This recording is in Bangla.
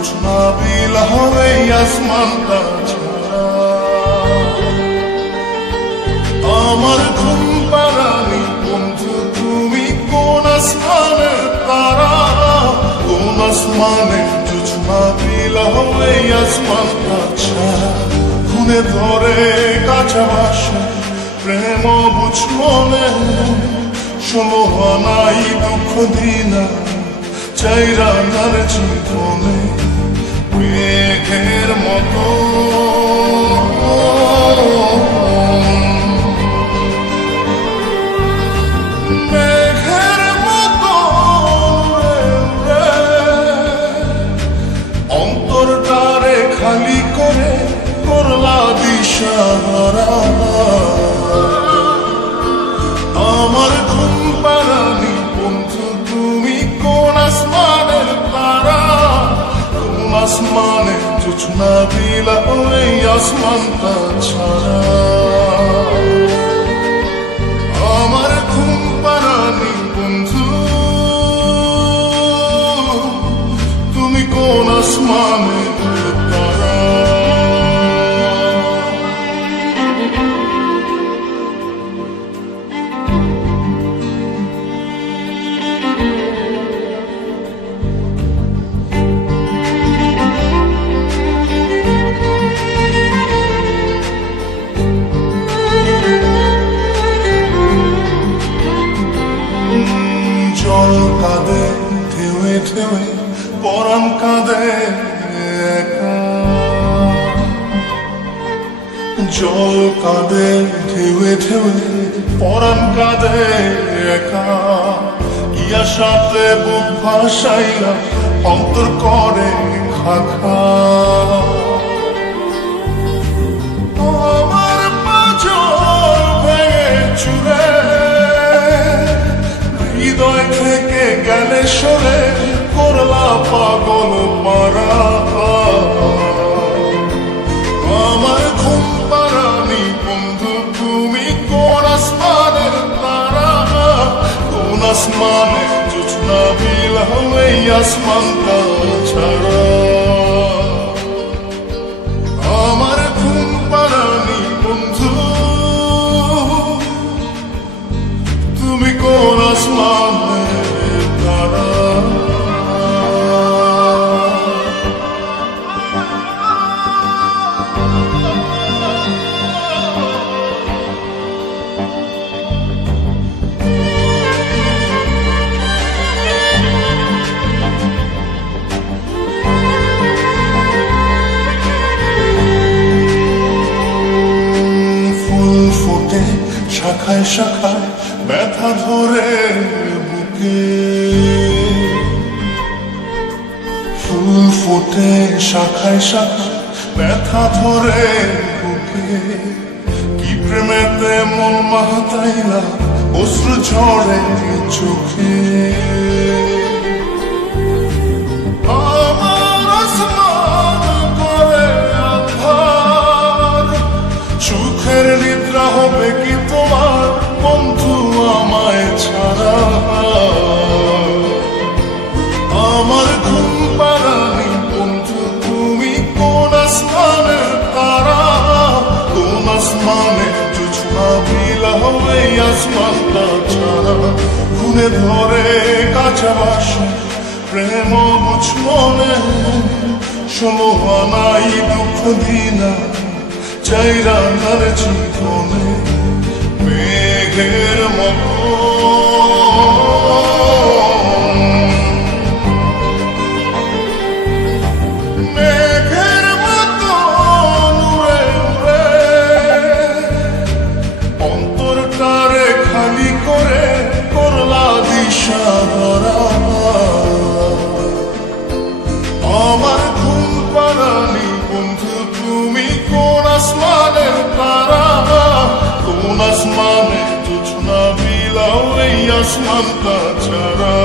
জোছনা বিলাও এই আসমানটা ছাড়া। আমার ঘুম পাড়ানি বন্ধু তুমি কোন আসমানের তারা, কোন আসমানে জোছনা বিলাও এই আসমানটা ছাড়া। খুনে ধরে কাছে বাসে প্রেম বুঝ মনে, সমহানাই দুঃখ দিনা চাইরা নার জীবনে মেঘের মতো। মেঘের মতো অন্তরটারে খালি করে করলা দিশাহারা। আমার ঘুম পাড়ানি বন্ধু তুমি কোন আসমানের তারা, কোন আসমানে জোছনা বিলাও এই আসমানটা ছাড়া। আমার ঘুম পাড়ানি বন্ধু তুমি কোন আসমানের তারা। জল কাঁদে ঢেউয়ে ঢেউয়ে পরাণ কাঁদে একা, জল কাঁদে ঢেউয়ে ঢেউয়ে পরাণ কাঁদে একা। কি আশাতে বুক ভাসাইলা অন্তর করে খাখা। আমার পাঁজর ভেঙে চুরে হৃদয় থেকে গেলে সরে করলা পাগল মারা। আমার ঘুম পাড়ানি বন্ধু তুমি কোন আসমানের তারা, কোন আসমানে জোছনা বিলাও এই আসমানটা ছাড়া। আমার ঘুম পাড়ানি বন্ধু তুমি কোন আসমানের তারা। ফুল ফোটে শাখায় শাখায় ব্যথা ধরে বুকে, ফুল ফোটে শাখায় শাখায় ব্যথা ধরে বুকে। কি প্রেমেতে মন মাতাইলা অশ্রু ঝরে চোখে। আমার আসমান করে আধার, সুখের নিদ্রা হবে কি তোমার বন্ধু আমায় ছাড়া। আমার ঘুম পাড়ানি বন্ধু তুমি কোন আসমানের তারা, কোন আসমানে জোছনা বিলাও এই আসমানটা ছাড়া। খুনে ধরে কাছে বাসে প্রেম বুঝ মনে, সমহানাই দুঃখ দিনা চাইরা নার জীবনে মেঘের মতো। মেঘের মতো উড়ে উড়ে অন্তরটারে খালি করে করলা দিশাহারা। আমার ঘুম পাড়ানি বন্ধু তুমি কোন আসমানের তারা, কোন আসমানে জোছনা বিলাও এই আসমানটা ছাড়া।